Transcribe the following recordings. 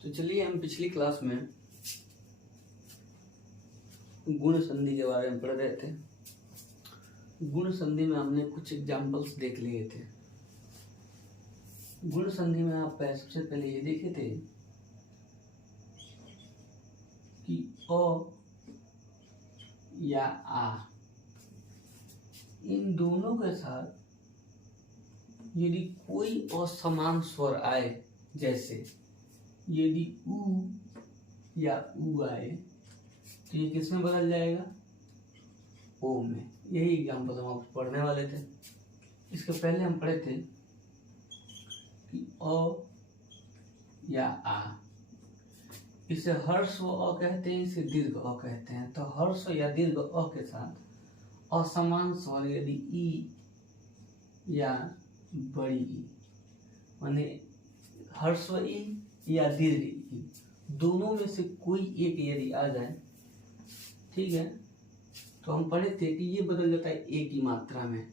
तो चलिए हम पिछली क्लास में गुण संधि के बारे में पढ़ रहे थे। गुण संधि में हमने कुछ एग्जाम्पल्स देख लिए थे। गुण संधि में आप सबसे पहले ये देखे थे कि अ या आ, इन दोनों के साथ यदि कोई असमान स्वर आए, जैसे यदि उ या उ आए तो ये किस में बदल जाएगा? ओ में। यही एग्जाम्पल हम आप पढ़ने वाले थे। इसके पहले हम पढ़े थे कि अ या आ, इसे हर्ष व अ कहते हैं, इसे दीर्घ अ कहते हैं। तो हर्ष या दीर्घ अ के साथ असमान स्वर यदि ई या बड़ी ई, माने हर्ष व ई या दीर्घ ई, दोनों में से कोई एक यदि आ जाए, ठीक है, तो हम पढ़े थे कि ये बदल जाता है ए की मात्रा में।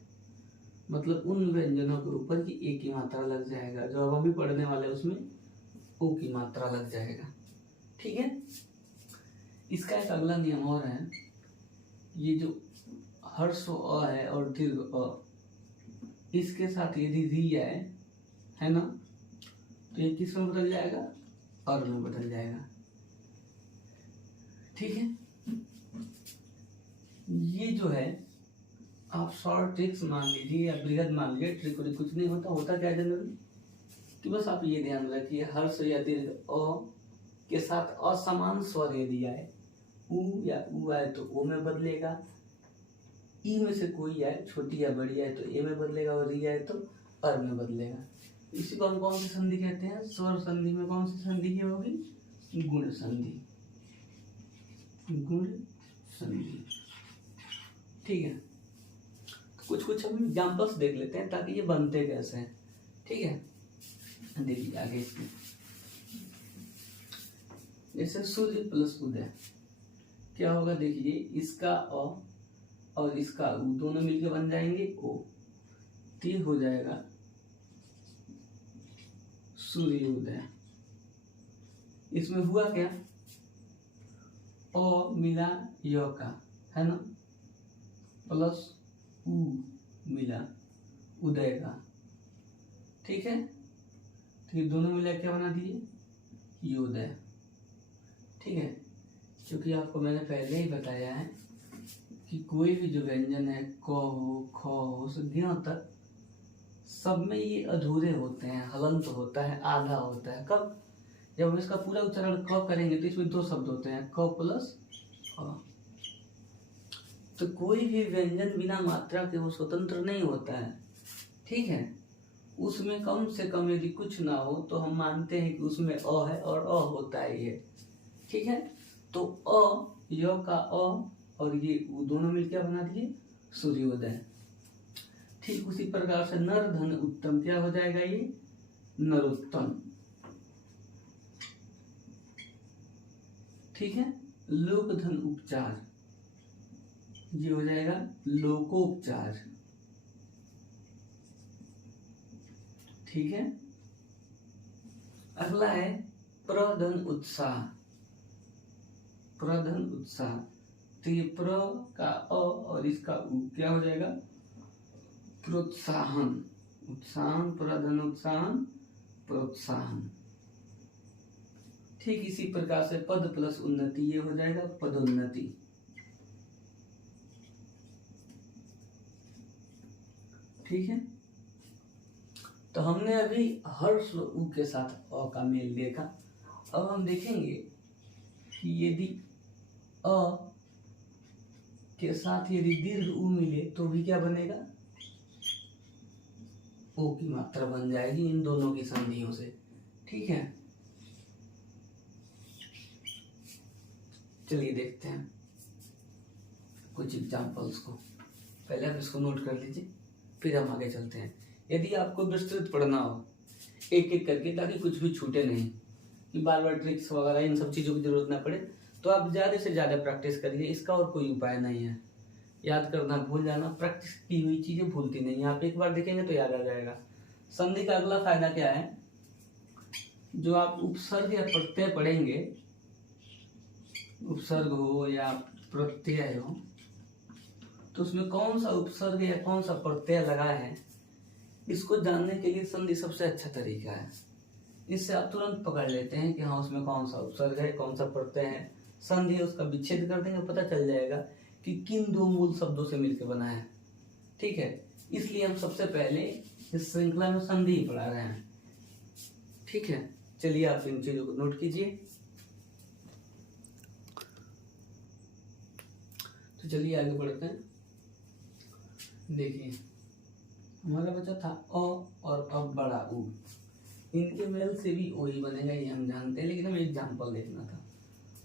मतलब उन व्यंजनों के ऊपर की ए की मात्रा लग जाएगा, जो अब हम भी पढ़ने वाले उसमें ओ की मात्रा लग जाएगा। ठीक है। इसका एक अगला नियम और है, ये जो हर्ष अ है और दीर्घ अ, इसके साथ यदि री आए, है ना, तो ये किस में बदल जाएगा? अर में बदल जाएगा। ठीक है। ये जो है आप शॉर्ट ट्रिक्स मान लीजिए या बृहद मान लीजिए, ट्रिक और कुछ नहीं होता। होता क्या जनरली कि बस आप ये ध्यान रखिए, हर्ष या दीर्घ अ के साथ असमान स्वर यदि आए, उ या उ आए तो ओ में बदलेगा, ई में से कोई आए, छोटी या बड़ी आए तो ए में बदलेगा, और री आए तो अर में बदलेगा। इसी को हम कौन सी संधि कहते हैं? स्वर संधि में कौन सी संधि की होगी? गुण संधि। गुण संधि। ठीक है। कुछ कुछ हम एग्जाम्पल्स देख लेते हैं ताकि ये बनते कैसे हैं। ठीक है। देखिए आगे इसमें, जैसे सूर्य प्लस उदय क्या होगा? देखिए इसका अ और इसका उ दोनों मिलकर बन जाएंगे ओ, तो ये हो जाएगा सूर्योदय। इसमें हुआ क्या? अ मिला य का, है ना, प्लस उ मिला उदय का। ठीक है। तो ये दोनों मिला क्या बना दिए? योदय। ठीक है। क्योंकि आपको मैंने पहले ही बताया है कि कोई भी जो व्यंजन है, क हो, ख हो, यहाँ तक सब में ये अधूरे होते हैं, हलंत होता है, आधा होता है। कब? जब हम इसका पूरा उच्चारण क करेंगे तो इसमें दो शब्द होते हैं, क प्लस अ। तो कोई भी व्यंजन बिना मात्रा के वो स्वतंत्र नहीं होता है। ठीक है। उसमें कम से कम यदि कुछ ना हो तो हम मानते हैं कि उसमें अ है और अ होता है ये। ठीक है। तो अ, य का अ और ये उ दोनों मिलकर बना दिए सूर्योदय। ठीक उसी प्रकार से नर धन उत्तम क्या हो जाएगा? ये नरोत्तम। ठीक है। लोक धन उपचार, ये हो जाएगा लोकोपचार। ठीक है। अगला है प्रधन उत्साह। प्रधन उत्साह, तो ये प्र का अ और इसका उ क्या हो जाएगा? प्रोत्साहन। उत्साहन, प्रधन उत्साहन, प्रोत्साहन। ठीक इसी प्रकार से पद प्लस उन्नति, ये हो जाएगा पदोन्नति। ठीक है। तो हमने अभी हर्ष व उ के साथ अ का मेल देखा। अब हम देखेंगे कि यदि अ के साथ यदि दीर्घ उ मिले तो भी क्या बनेगा? ओ की मात्रा बन जाएगी इन दोनों की संधियों से। ठीक है। चलिए देखते हैं कुछ एग्जाम्पल्स को। पहले आप इसको नोट कर लीजिए, फिर हम आगे चलते हैं। यदि आपको विस्तृत पढ़ना हो एक एक करके, ताकि कुछ भी छूटे नहीं, कि बार बार ट्रिक्स वगैरह इन सब चीज़ों की जरूरत ना पड़े, तो आप ज़्यादा से ज़्यादा प्रैक्टिस करिए। इसका और कोई उपाय नहीं है। याद करना भूल जाना, प्रैक्टिस की हुई चीज़ें भूलती नहीं। आप एक बार देखेंगे तो याद आ जाएगा। संधि का अगला फायदा क्या है? जो आप उपसर्ग या प्रत्यय पढ़ेंगे, उपसर्ग हो या प्रत्यय हो, तो उसमें कौन सा उपसर्ग या कौन सा प्रत्यय लगा है, इसको जानने के लिए संधि सबसे अच्छा तरीका है। इससे आप तुरंत पकड़ लेते हैं कि हाँ उसमें कौन सा उपसर्ग है, कौन सा प्रत्यय है। संधि उसका विच्छेद कर देंगे, पता चल जाएगा कि किन दो मूल शब्दों से मिलकर बना है। ठीक है, इसलिए हम सबसे पहले इस श्रृंखला में संधि ही पढ़ा रहे हैं। ठीक है, चलिए आप इन चीजों को नोट कीजिए। तो चलिए आगे बढ़ते हैं। देखिए हमारा बचा था अ और अब बड़ा उ, इनके मेल से भी ओ ही बनेगा, ये हम जानते हैं, लेकिन हमें एग्जाम्पल देखना था।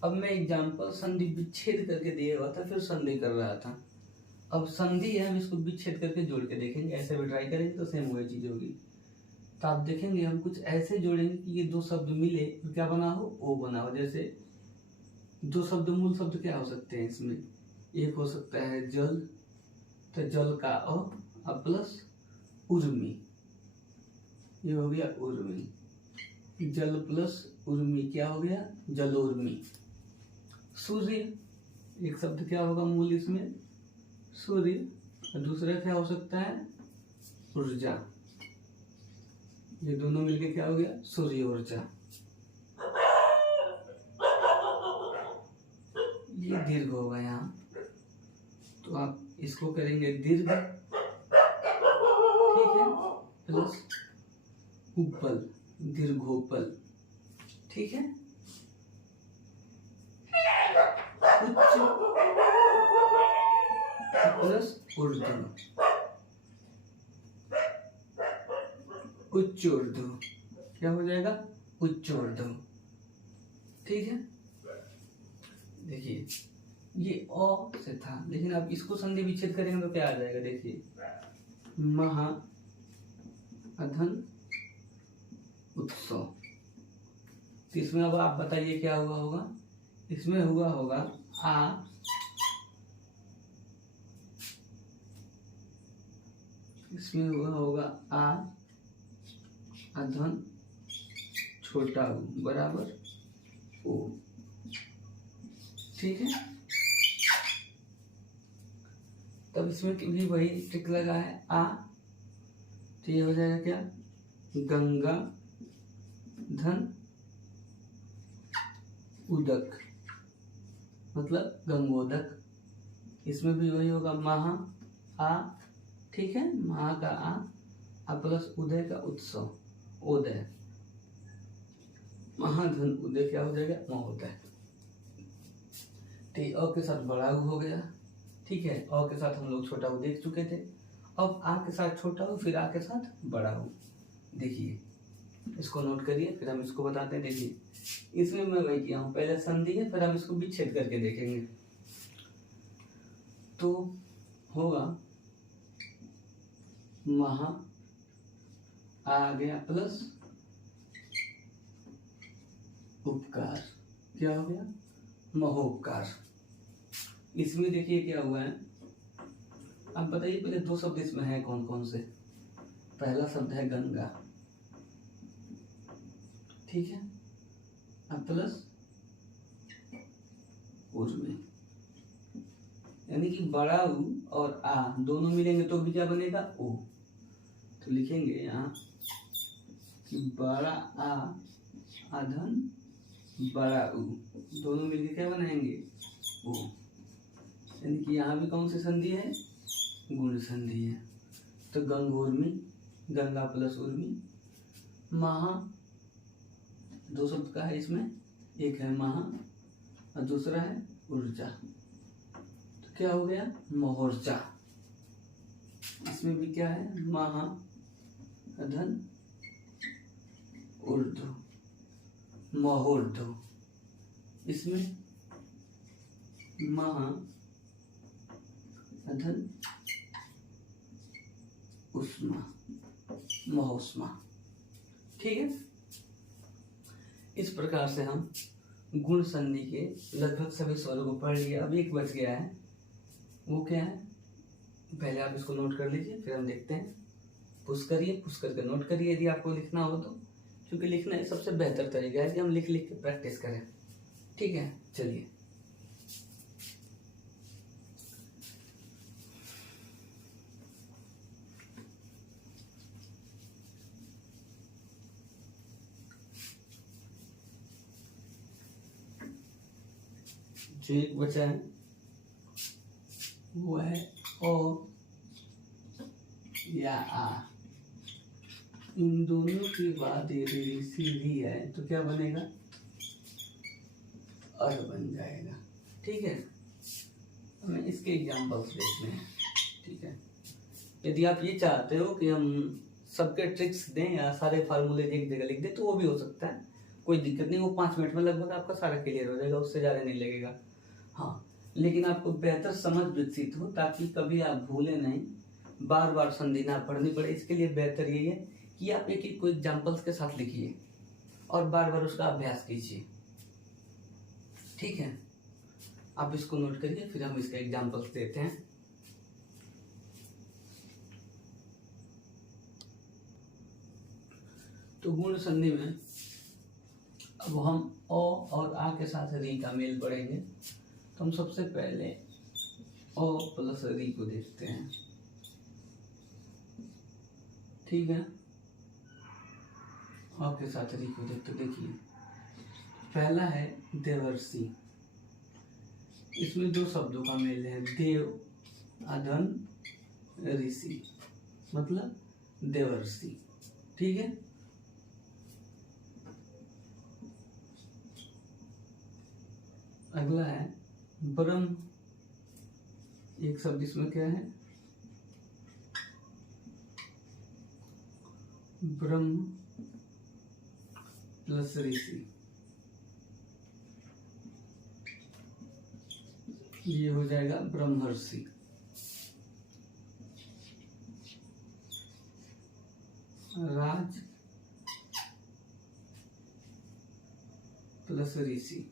अब मैं एग्जाम्पल संधि विच्छेद करके दिया हुआ था, फिर संधि कर रहा था। अब संधि है, हम इसको विच्छेद करके जोड़ के देखेंगे। ऐसे भी ट्राई करेंगे तो सेम वही चीज होगी। तो आप देखेंगे हम कुछ ऐसे जोड़ेंगे कि ये दो शब्द मिले तो क्या बना हो, ओ बना हो। जैसे दो शब्द मूल शब्द क्या हो सकते हैं इसमें, एक हो सकता है जल, तो जल का अ प्लस उर्मी, ये हो गया उर्मी। जल प्लस उर्मी क्या हो गया, जलोर्मी। सूर्य, एक शब्द क्या होगा मूल इसमें, सूर्य, और दूसरा क्या हो सकता है, ऊर्जा। ये दोनों मिलके क्या हो गया, सूर्य ऊर्जा। ये दीर्घ होगा यहाँ, तो आप इसको करेंगे दीर्घ, ठीक है, प्लस उपल, दीर्घोपल। ठीक है, उच्च प्लस ऊर्ध्व, उच्च ऊर्ध्व, क्या हो जाएगा, उच्च ऊर्ध्व। ठीक है, देखिए ये अ से था, लेकिन अब इसको संधि विच्छेद करेंगे तो क्या आ जाएगा, देखिए महा अधन उत्सव। तो इसमें अब आप बताइए क्या हुआ होगा, इसमें हुआ होगा आ, इसमें हुआ होगा आ अधन छोटा ऊ बराबर ओ। ठीक है, तब इसमें भी वही ट्रिक लगा है आ, तो ये हो जाएगा क्या, गंगा धन उदक, मतलब गंगोदक। इसमें भी वही होगा महा आ, ठीक है, महा का आ प्लस उदय का उत्सव, उदय, महाधन उदय क्या हो जाएगा, महोदय। तो अ के साथ बड़ा ऊ हो गया। ठीक है, अ के साथ हम लोग छोटा ऊ देख चुके थे। अब आ के साथ छोटा ऊ, फिर आ के साथ बड़ा ऊ। देखिए इसको नोट करिए, फिर हम इसको बताते हैं। देखिए इसमें मैं वही किया हूँ, पहले संधि है, फिर हम इसको विच्छेद करके देखेंगे। तो होगा महा आ गया प्लस उपकार, क्या हो गया, महोपकार। इसमें देखिए क्या हुआ है, अब बताइए पहले दो शब्द इसमें है कौन कौन से। पहला शब्द है गंगा, ठीक है, अब प्लस उर्मी, यानी कि बड़ा ऊ और आ दोनों मिलेंगे तो भी क्या बनेगा, ओ। तो लिखेंगे यहाँ कि बड़ा आ अधन बड़ा ऊ, दोनों मिलके क्या बनाएंगे, ओ। यानी कि यहाँ भी कौन सी संधि है, गुण संधि है। तो गंगोर्मी, गंगा प्लस उर्मी, महा, दो शब्द का है इसमें, एक है महा और दूसरा है ऊर्जा, तो क्या हो गया, महोर्जा। इसमें भी क्या है, महा अधन ऊर्ध्व, महोर्ध्व। इसमें महा अधन उष्मा, महोष्मा। ठीक है, इस प्रकार से हम गुण संधि के लगभग सभी स्वरों को पढ़ लिया। अब एक बच गया है, वो क्या है, पहले आप इसको नोट कर लीजिए, फिर हम देखते हैं। पुश करिए, पुश करके नोट करिए यदि आपको लिखना हो तो, क्योंकि लिखना सबसे बेहतर तरीका है कि हम लिख लिख के प्रैक्टिस करें। ठीक है, चलिए। जो एक बचा है वो है ओ या आ। इन दोनों के बाद यदि सीधी है तो क्या बनेगा? अर बन जाएगा। ठीक है, हमें इसके एग्जाम्पल्स देखने हैं। ठीक है, यदि आप ये चाहते हो कि हम सबके ट्रिक्स दें या सारे फार्मूले एक जगह लिख दें तो वो भी हो सकता है, कोई दिक्कत नहीं। वो 5 मिनट में लगभग आपका सारा क्लियर हो जाएगा, उससे ज़्यादा नहीं लगेगा। हाँ, लेकिन आपको बेहतर समझ विकसित हो ताकि कभी आप भूले नहीं, बार बार संधि ना पढ़नी पड़े। इसके लिए बेहतर यही है कि आप एक एक को एग्जाम्पल्स के साथ लिखिए और बार बार उसका अभ्यास कीजिए। ठीक है, आप इसको नोट करिए, फिर हम इसका एग्जाम्पल्स देते हैं। तो गुण संधि में अब हम ओ और आ के साथ री का मेल पढ़ेंगे। तो हम सबसे पहले ओ प्लस री को देखते हैं। ठीक है, ओ के साथ री को देखते। देखिए, पहला है देवर्षि। इसमें दो शब्दों का मेल है, देव अधन ऋषि, मतलब देवर्षि। ठीक है, अगला है ब्रह्म। एक शब्द इसमें क्या है? ब्रह्म प्लस ऋषि, ये हो जाएगा ब्रह्मर्षि। राज प्लस ऋषि,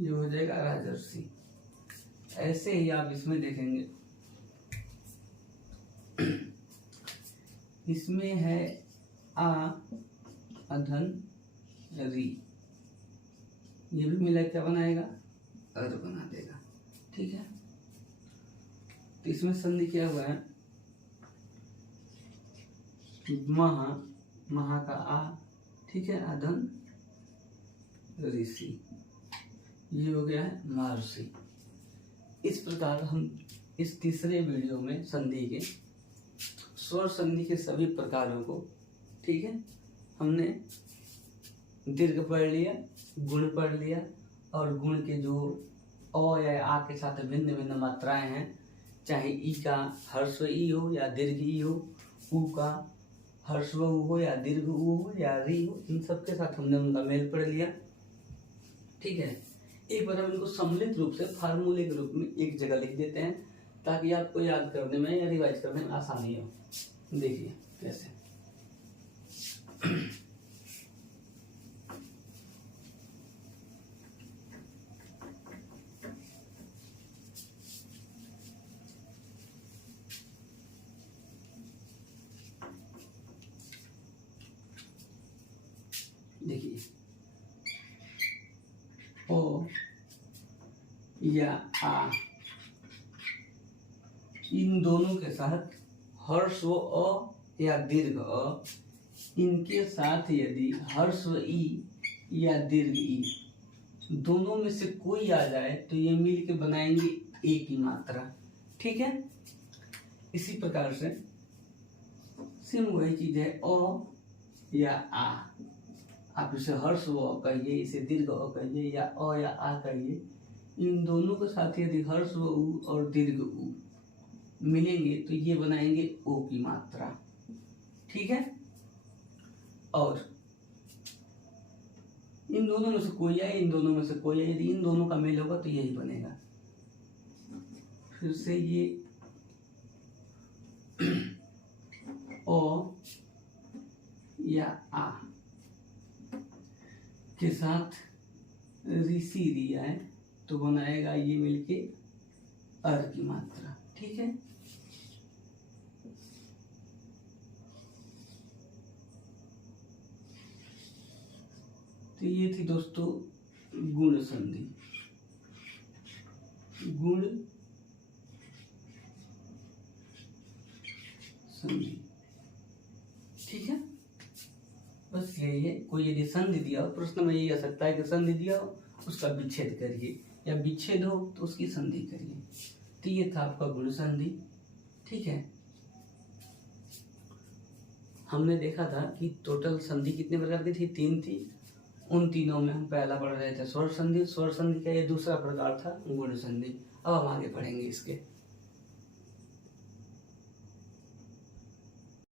ये हो जाएगा राजर्षि। ऐसे ही आप इसमें देखेंगे, इसमें है आ अधन री, ये भी मिला क्या बनाएगा? अर बना देगा। ठीक है, तो इसमें संधि क्या हुआ है? महा का आ, ठीक है, अधन ऋषि, ये हो गया है महर्षि। इस प्रकार हम इस तीसरे वीडियो में संधि के स्वर संधि के सभी प्रकारों को, ठीक है, हमने दीर्घ पढ़ लिया, गुण पढ़ लिया, और गुण के जो अ या आ के साथ भिन्न भिन्न मात्राएं हैं, चाहे ई का हर्स्व ई हो या दीर्घ ई हो, उ का हर्स्व उ हो या दीर्घ उ हो या री हो, इन सब के साथ हमने उनका मेल पढ़ लिया। ठीक है, एक बार हम इनको सम्मिलित रूप से फार्मूले के रूप में एक जगह लिख देते हैं ताकि आपको याद करने में या रिवाइज करने में आसानी हो। देखिए कैसे। देखिए, ओ या आ, इन दोनों के साथ हर्स्व अ या दीर्घ अ, इनके साथ यदि हर्स्व ई या दीर्घ ई, दोनों में से कोई आ जाए तो ये मिल के बनाएंगे एक ही मात्रा। ठीक है, इसी प्रकार से सेम वही चीज है, अ या आ, आप इसे हर्स्व अ कहिए, इसे दीर्घ अ कहिए, या अ या आ कहिए। इन दोनों के साथ यदि हर्स्व उ और दीर्घ उ मिलेंगे तो ये बनाएंगे ओ की मात्रा। ठीक है, और इन दोनों में से कोई आए, इन दोनों में से कोई आए, यदि इन दोनों का मेल होगा तो यही बनेगा। फिर से ये ओ या आ के साथ ऋषि दिया है तो बनाएगा ये मिलके अर की मात्रा। ठीक है, तो ये थी दोस्तों गुण संधि। गुण संधि, ठीक है। बस यही है। कोई यदि संधि दिया हो, प्रश्न में यही आ सकता है कि संधि दिया हो उसका विच्छेद करिए, या विच्छेद हो तो उसकी संधि करिए। तो ये था आपका गुण संधि, ठीक है। हमने देखा था कि टोटल संधि कितने प्रकार की थी, 3 थी। उन तीनों में हम पहला पढ़ रहे थे स्वर संधि। स्वर संधि का ये दूसरा प्रकार था गुण संधि। अब हम आगे पढ़ेंगे इसके।